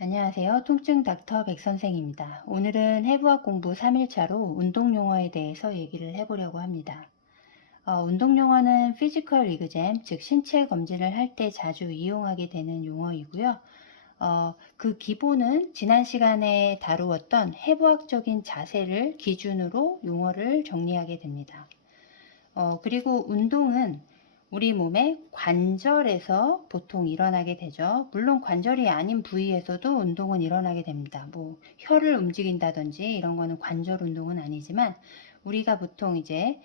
안녕하세요. 통증 닥터 백선생입니다. 오늘은 해부학 공부 3일차로 운동 용어에 대해서 얘기를 해보려고 합니다. 운동 용어는 피지컬 리그잼, 즉 신체 검진을 할 때 자주 이용하게 되는 용어이고요. 그 기본은 지난 시간에 다루었던 해부학적인 자세를 기준으로 용어를 정리하게 됩니다. 그리고 운동은 우리 몸의 관절에서 보통 일어나게 되죠. 물론 관절이 아닌 부위에서도 운동은 일어나게 됩니다. 뭐 혀를 움직인다든지 이런 거는 관절 운동은 아니지만 우리가 보통 이제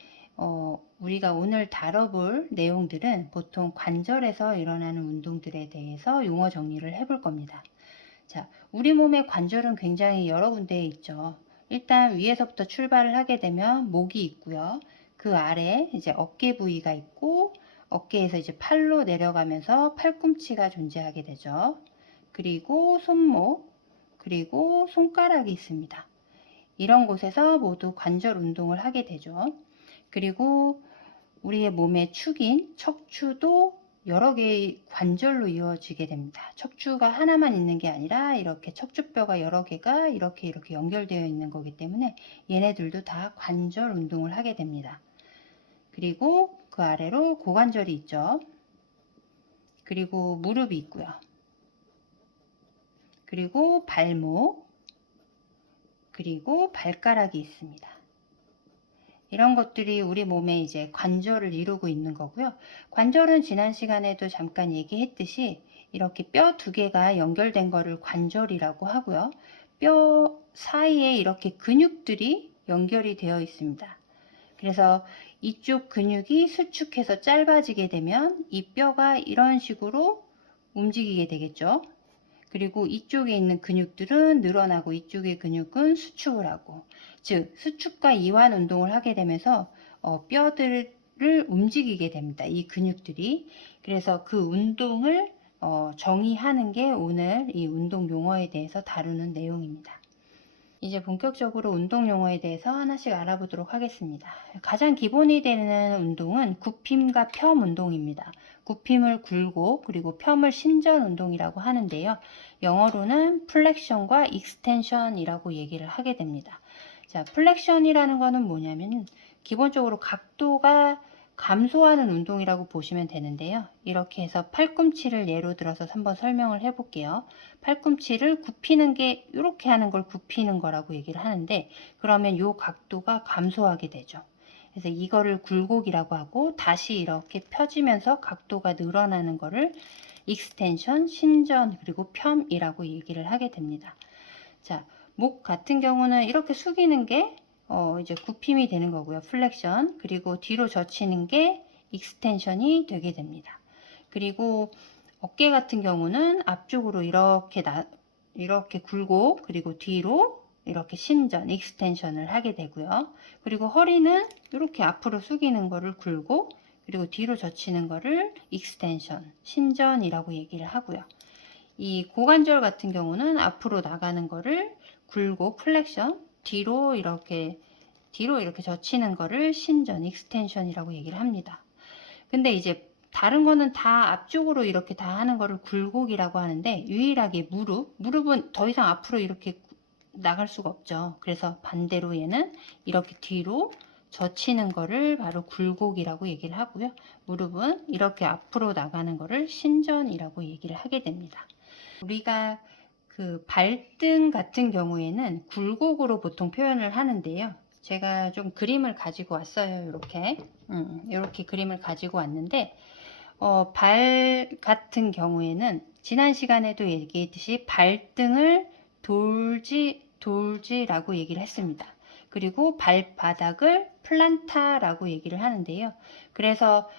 우리가 오늘 다뤄볼 내용들은 보통 관절에서 일어나는 운동들에 대해서 용어 정리를 해볼 겁니다. 자, 우리 몸의 관절은 굉장히 여러 군데에 있죠. 일단 위에서부터 출발을 하게 되면 목이 있고요. 그 아래 이제 어깨 부위가 있고 어깨에서 이제 팔로 내려가면서 팔꿈치가 존재하게 되죠. 그리고 손목, 그리고 손가락이 있습니다. 이런 곳에서 모두 관절 운동을 하게 되죠. 그리고 우리의 몸의 축인 척추도 여러 개의 관절로 이루어지게 됩니다. 척추가 하나만 있는 게 아니라 이렇게 척추뼈가 여러 개가 이렇게 연결되어 있는 거기 때문에 얘네들도 다 관절 운동을 하게 됩니다. 그리고 그 아래로 고관절이 있죠. 그리고 무릎이 있고요. 그리고 발목, 그리고 발가락이 있습니다. 이런 것들이 우리 몸에 이제 관절을 이루고 있는 거고요. 관절은 지난 시간에도 잠깐 얘기했듯이 이렇게 뼈 두 개가 연결된 거를 관절이라고 하고요. 뼈 사이에 이렇게 근육들이 연결이 되어 있습니다. 그래서 이쪽 근육이 수축해서 짧아지게 되면 이 뼈가 이런 식으로 움직이게 되겠죠. 그리고 이쪽에 있는 근육들은 늘어나고 이쪽의 근육은 수축을 하고, 즉 수축과 이완 운동을 하게 되면서 뼈들을 움직이게 됩니다. 이 근육들이. 그래서 그 운동을 정의하는 게 오늘 이 운동 용어에 대해서 다루는 내용입니다. 이제 본격적으로 운동 용어에 대해서 하나씩 알아보도록 하겠습니다. 가장 기본이 되는 운동은 굽힘과 펴 운동입니다. 굽힘을 굴곡 그리고 펴을 신전 운동이라고 하는데요. 영어로는 플렉션과 익스텐션이라고 얘기를 하게 됩니다. 자, 플렉션이라는 거는 뭐냐면 기본적으로 각도가 감소하는 운동이라고 보시면 되는데요. 이렇게 해서 팔꿈치를 예로 들어서 한번 설명을 해 볼게요. 팔꿈치를 굽히는 게 이렇게 하는 걸 굽히는 거라고 얘기를 하는데, 그러면 이 각도가 감소하게 되죠. 그래서 이거를 굴곡이라고 하고, 다시 이렇게 펴지면서 각도가 늘어나는 거를 익스텐션, 신전, 그리고 펴이라고 얘기를 하게 됩니다. 자, 목 같은 경우는 이렇게 숙이는 게 이제 굽힘이 되는 거고요. 플렉션. 그리고 뒤로 젖히는 게 익스텐션이 되게 됩니다. 그리고 어깨 같은 경우는 앞쪽으로 이렇게 굴곡, 그리고 뒤로 이렇게 신전, 익스텐션을 하게 되고요. 그리고 허리는 이렇게 앞으로 숙이는 거를 굴곡, 그리고 뒤로 젖히는 거를 익스텐션, 신전이라고 얘기를 하고요. 이 고관절 같은 경우는 앞으로 나가는 거를 굴곡, 플렉션, 뒤로 이렇게 젖히는 거를 신전, 익스텐션이라고 얘기를 합니다. 근데 이제 다른 거는 다 앞쪽으로 이렇게 다 하는 거를 굴곡이라고 하는데, 유일하게 무릎은 더 이상 앞으로 이렇게 나갈 수가 없죠. 그래서 반대로 얘는 이렇게 뒤로 젖히는 거를 바로 굴곡이라고 얘기를 하고요. 무릎은 이렇게 앞으로 나가는 거를 신전이라고 얘기를 하게 됩니다. 우리가 그 발등 같은 경우에는 굴곡으로 보통 표현을 하는데요. 제가 좀 그림을 가지고 왔어요. 이렇게 그림을 가지고 왔는데, 발 같은 경우에는 지난 시간에도 얘기했듯이 발등을 돌지라고 얘기를 했습니다. 그리고 발바닥을 플란타라고 얘기를 하는데요. 그래서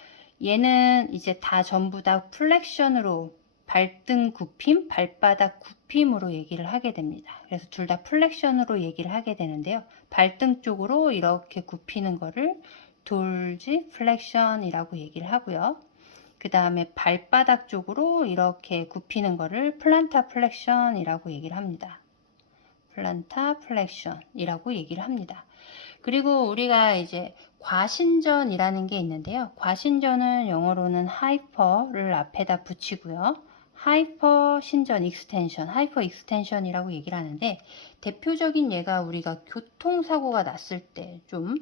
얘는 이제 다 전부 다 플렉션으로 발등 굽힘, 발바닥 굽힘으로 얘기를 하게 됩니다. 그래서 둘 다 플렉션으로 얘기를 하게 되는데요. 발등 쪽으로 이렇게 굽히는 거를 돌지 플렉션이라고 얘기를 하고요. 그 다음에 발바닥 쪽으로 이렇게 굽히는 거를 플란타 플렉션이라고 얘기를 합니다. 플란타 플렉션이라고 얘기를 합니다. 그리고 우리가 이제 과신전이라는 게 있는데요. 과신전은 영어로는 하이퍼를 앞에다 붙이고요. 하이퍼 신전 익스텐션, 하이퍼 익스텐션이라고 얘기를 하는데, 대표적인 예가 우리가 교통사고가 났을 때 좀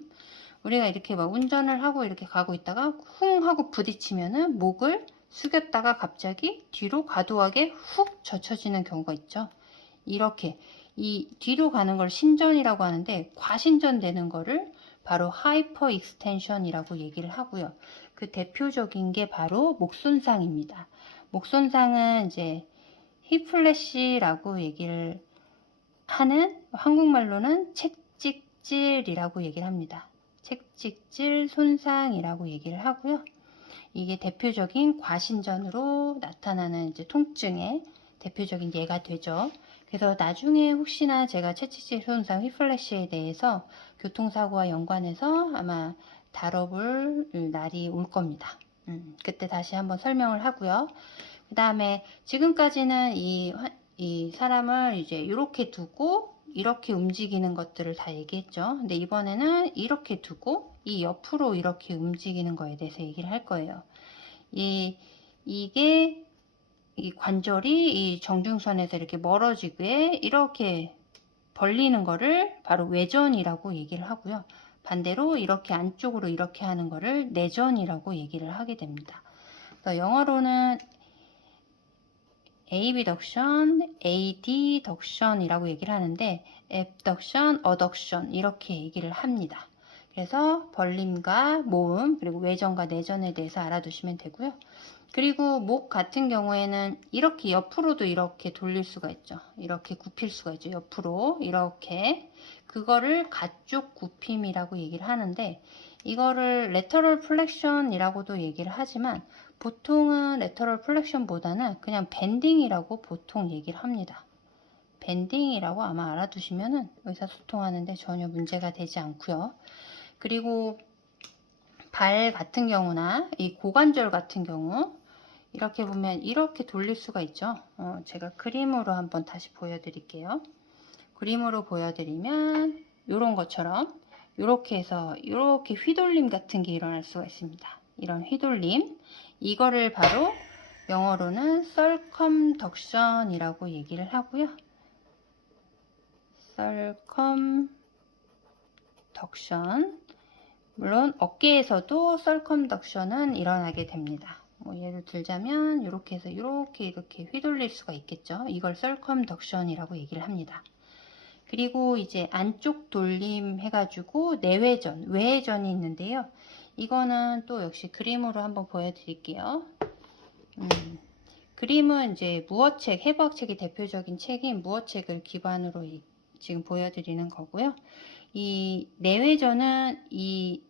우리가 이렇게 막 운전을 하고 이렇게 가고 있다가 쿵 하고 부딪히면은 목을 숙였다가 갑자기 뒤로 과도하게 훅 젖혀지는 경우가 있죠. 이렇게 이 뒤로 가는 걸 신전이라고 하는데, 과신전되는 거를 바로 하이퍼 익스텐션이라고 얘기를 하고요. 그 대표적인 게 바로 목 손상입니다. 목 손상은 이제 힙플래시라고 얘기를 하는, 한국말로는 책찍질이라고 얘기를 합니다. 책찍질 손상이라고 얘기를 하고요. 이게 대표적인 과신전으로 나타나는 이제 통증의 대표적인 예가 되죠. 그래서 나중에 혹시나 제가 채찍질 손상 휘플래시에 대해서 교통사고와 연관해서 아마 다뤄볼 날이 올 겁니다. 그때 다시 한번 설명을 하고요. 그 다음에 지금까지는 이 사람을 이제 이렇게 두고 이렇게 움직이는 것들을 다 얘기했죠. 근데 이번에는 이렇게 두고 이 옆으로 이렇게 움직이는 거에 대해서 얘기를 할 거예요. 이게 이 관절이 이 정중선에서 이렇게 멀어지게 이렇게 벌리는 거를 바로 외전이라고 얘기를 하고요. 반대로 이렇게 안쪽으로 이렇게 하는 거를 내전이라고 얘기를 하게 됩니다. 영어로는 abduction, adduction이라고 얘기를 하는데 abduction, adduction 이렇게 얘기를 합니다. 그래서 벌림과 모음 그리고 외전과 내전에 대해서 알아두시면 되고요. 그리고 목 같은 경우에는 이렇게 옆으로도 이렇게 돌릴 수가 있죠. 이렇게 굽힐 수가 있죠. 옆으로 이렇게 그거를 가쪽 굽힘이라고 얘기를 하는데, 이거를 lateral flexion이라고도 얘기를 하지만 보통은 lateral flexion보다는 그냥 밴딩이라고 보통 얘기를 합니다. 밴딩이라고 아마 알아두시면은 의사소통하는데 전혀 문제가 되지 않고요. 그리고 발 같은 경우나 이 고관절 같은 경우 이렇게 보면 이렇게 돌릴 수가 있죠. 제가 그림으로 한번 다시 보여드릴게요. 그림으로 보여드리면 이런 것처럼 이렇게 해서 이렇게 휘돌림 같은 게 일어날 수가 있습니다. 이런 휘돌림, 이거를 바로 영어로는 circumduction이라고 얘기를 하고요. circumduction, 물론 어깨에서도 circumduction은 일어나게 됩니다. 예를 들자면 이렇게 해서 이렇게 휘돌릴 수가 있겠죠. 이걸 circumduction이라고 얘기를 합니다. 그리고 이제 안쪽 돌림 해가지고 내외전, 외회전이 있는데요. 이거는 또 역시 그림으로 한번 보여드릴게요. 그림은 이제 무어책, 해부학책이 대표적인 책인 무어책을 기반으로 지금 보여드리는 거고요. 이 내외전은 이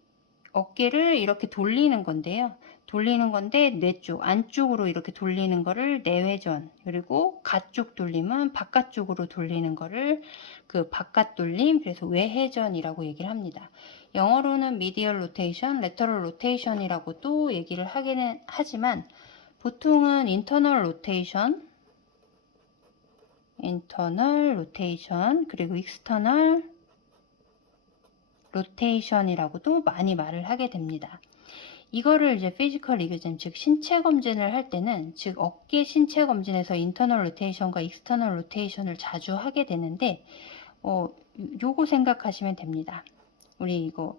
어깨를 이렇게 돌리는 건데요. 돌리는 건데 뇌 쪽, 안쪽으로 이렇게 돌리는 거를 내외전, 그리고 가쪽 돌림은 바깥쪽으로 돌리는 거를 그 바깥 돌림, 그래서 외회전이라고 얘기를 합니다. 영어로는 medial rotation, lateral rotation이라고도 얘기를 하기는 하지만 보통은 internal rotation, 그리고 external rotation이라고도 많이 말을 하게 됩니다. 이거를 이제 피지컬 리그잼, 즉 신체 검진을 할 때는, 즉 어깨 신체 검진에서 인터널 로테이션과 익스터널 로테이션을 자주 하게 되는데, 요거 생각하시면 됩니다. 우리 이거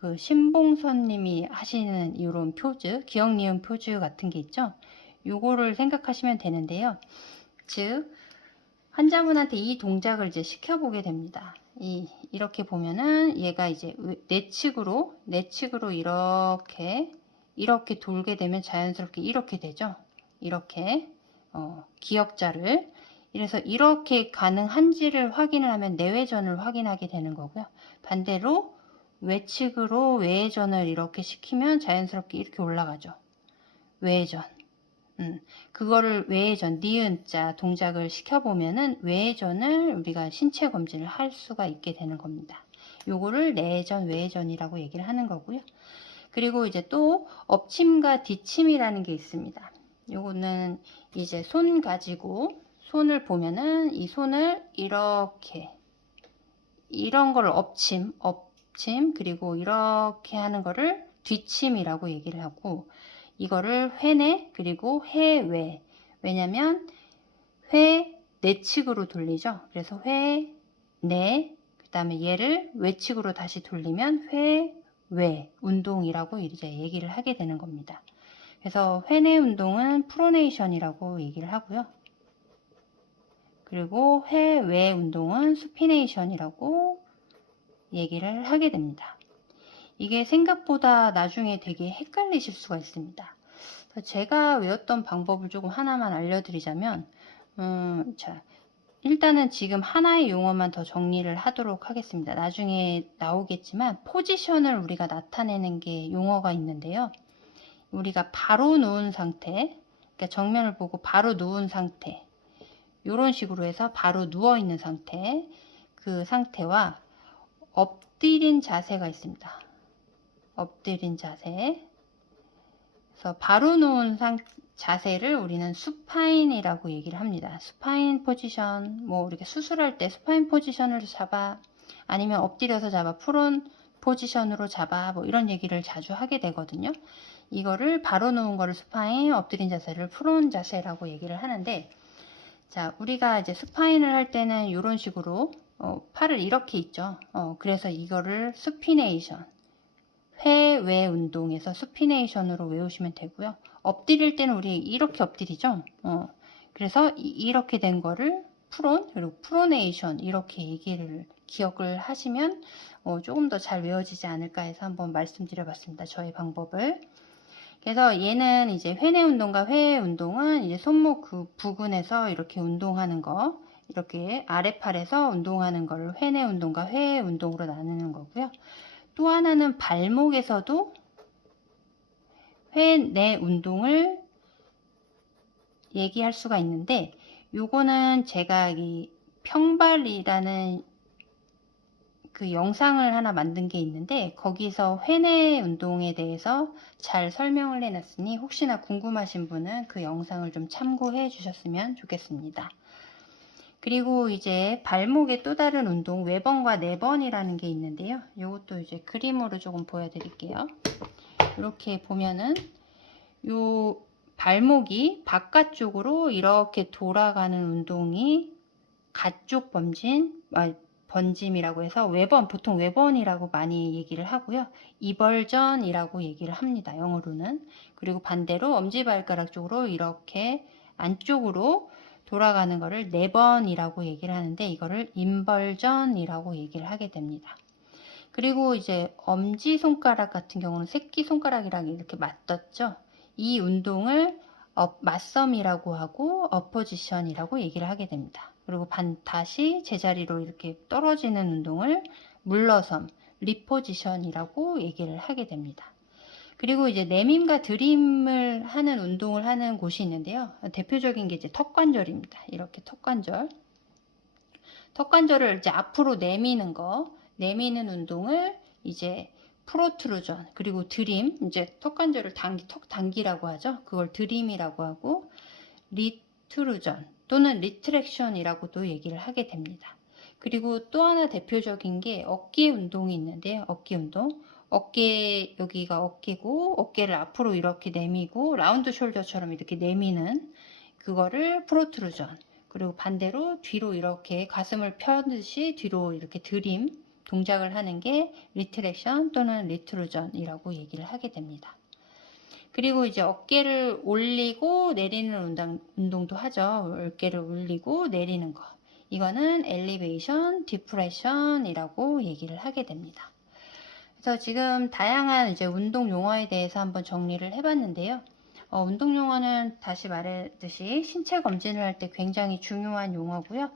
그 신봉선님이 하시는 이런 포즈, 기억 니은 포즈 같은 게 있죠. 요거를 생각하시면 되는데요. 즉 환자분한테 이 동작을 이제 시켜보게 됩니다. 이렇게 보면은 얘가 이제 내측으로 이렇게 돌게 되면 자연스럽게 이렇게 되죠. 이렇게 기역자를, 이래서 이렇게 가능한지를 확인을 하면 내외전을 확인하게 되는 거고요. 반대로 외측으로 외회전을 이렇게 시키면 자연스럽게 이렇게 올라가죠. 외회전. 그거를 외회전, 니은자 동작을 시켜보면은 외회전을 우리가 신체 검진을 할 수가 있게 되는 겁니다. 요거를 내회전, 외회전이라고 얘기를 하는 거고요. 그리고 이제 또 엎침과 뒤침이라는 게 있습니다. 요거는 이제 손 가지고 손을 보면은 이 손을 이렇게 이런 걸 엎침, 그리고 이렇게 하는 거를 뒤침이라고 얘기를 하고, 이거를 회내 그리고 해외, 왜냐면 회 내측으로 돌리죠. 그래서 회 내, 그 다음에 얘를 외측으로 다시 돌리면 회 외 운동이라고 이제 얘기를 하게 되는 겁니다. 그래서 회내 운동은 프로네이션이라고 얘기를 하고요. 그리고 회외 운동은 수피네이션이라고 얘기를 하게 됩니다. 이게 생각보다 나중에 되게 헷갈리실 수가 있습니다. 제가 외웠던 방법을 조금 하나만 알려드리자면, 자, 일단은 지금 하나의 용어만 더 정리를 하도록 하겠습니다. 나중에 나오겠지만 포지션을 우리가 나타내는 게 용어가 있는데요. 우리가 바로 누운 상태, 그러니까 정면을 보고 바로 누운 상태, 이런 식으로 해서 바로 누워 있는 상태, 그 상태와 엎드린 자세가 있습니다. 엎드린 자세. 그래서 바로 누운 자세를 우리는 수파인이라고 얘기를 합니다. 수파인 포지션, 뭐 우리가 수술할 때 수파인 포지션을 잡아, 아니면 엎드려서 잡아, 프론 포지션으로 잡아, 뭐 이런 얘기를 자주 하게 되거든요. 이거를 바로 누운 거를 수파인, 엎드린 자세를 프론 자세라고 얘기를 하는데, 자, 우리가 이제 수파인을 할 때는 이런 식으로 팔을 이렇게 있죠. 그래서 이거를 수피네이션, 회외 운동에서 수피네이션으로 외우시면 되고요. 엎드릴 때는 우리 이렇게 엎드리죠. 그래서 이렇게 된 거를 프론, 그리고 프로네이션 이렇게 얘기를 기억을 하시면 조금 더 잘 외워지지 않을까 해서 한번 말씀드려봤습니다. 저의 방법을. 그래서 얘는 이제 회내 운동과 회외 운동은 이제 손목 그 부근에서 이렇게 운동하는 거, 이렇게 아랫팔에서 운동하는 거를 회내 운동과 회외 운동으로 나누는 거고요. 또 하나는 발목에서도 회내 운동을 얘기할 수가 있는데, 요거는 제가 이 평발이라는 그 영상을 하나 만든 게 있는데, 거기서 회내 운동에 대해서 잘 설명을 해놨으니 혹시나 궁금하신 분은 그 영상을 좀 참고해 주셨으면 좋겠습니다. 그리고 이제 발목의 또 다른 운동, 외번과 내번이라는 게 있는데요. 이것도 이제 그림으로 조금 보여드릴게요. 이렇게 보면은 요 발목이 바깥쪽으로 이렇게 돌아가는 운동이 가쪽 번짐이라고 해서 외번, 보통 외번이라고 많이 얘기를 하고요. 이벌전이라고 얘기를 합니다. 영어로는. 그리고 반대로 엄지발가락 쪽으로 이렇게 안쪽으로 돌아가는 거를 내번이라고 얘기를 하는데, 이거를 인벌전이라고 얘기를 하게 됩니다. 그리고 이제 엄지손가락 같은 경우는 새끼손가락이랑 이렇게 맞닿죠. 이 운동을 맞섬이라고 하고 어포지션이라고 얘기를 하게 됩니다. 그리고 다시 제자리로 이렇게 떨어지는 운동을 물러섬, 리포지션이라고 얘기를 하게 됩니다. 그리고 이제 내밈과 들임을 하는 운동을 하는 곳이 있는데요. 대표적인 게 이제 턱관절입니다. 이렇게 턱관절. 턱관절을 이제 앞으로 내미는 운동을 이제 프로트루전, 그리고 드림, 이제 턱관절을 턱 당기라고 하죠. 그걸 드림이라고 하고, 리트루전 또는 리트렉션이라고도 얘기를 하게 됩니다. 그리고 또 하나 대표적인 게 어깨 운동이 있는데요. 어깨 운동. 여기가 어깨고, 어깨를 앞으로 이렇게 내미고, 라운드 숄더처럼 이렇게 내미는 그거를 프로트루전. 그리고 반대로 뒤로 이렇게 가슴을 펴듯이 뒤로 이렇게 드림 동작을 하는 게 리트렉션 또는 리트루전이라고 얘기를 하게 됩니다. 그리고 이제 어깨를 올리고 내리는 운동도 하죠. 어깨를 올리고 내리는 거. 이거는 엘리베이션, 디프레션이라고 얘기를 하게 됩니다. 그래서 지금 다양한 이제 운동 용어에 대해서 한번 정리를 해봤는데요. 운동 용어는 다시 말했듯이 신체 검진을 할 때 굉장히 중요한 용어고요.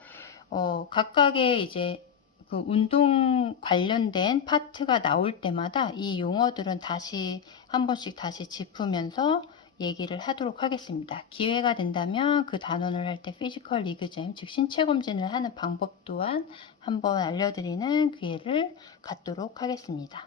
각각의 이제 그 운동 관련된 파트가 나올 때마다 이 용어들은 다시 한 번씩 다시 짚으면서 얘기를 하도록 하겠습니다. 기회가 된다면 그 단원을 할 때 피지컬 리그잼, 즉 신체 검진을 하는 방법 또한 한번 알려드리는 기회를 갖도록 하겠습니다.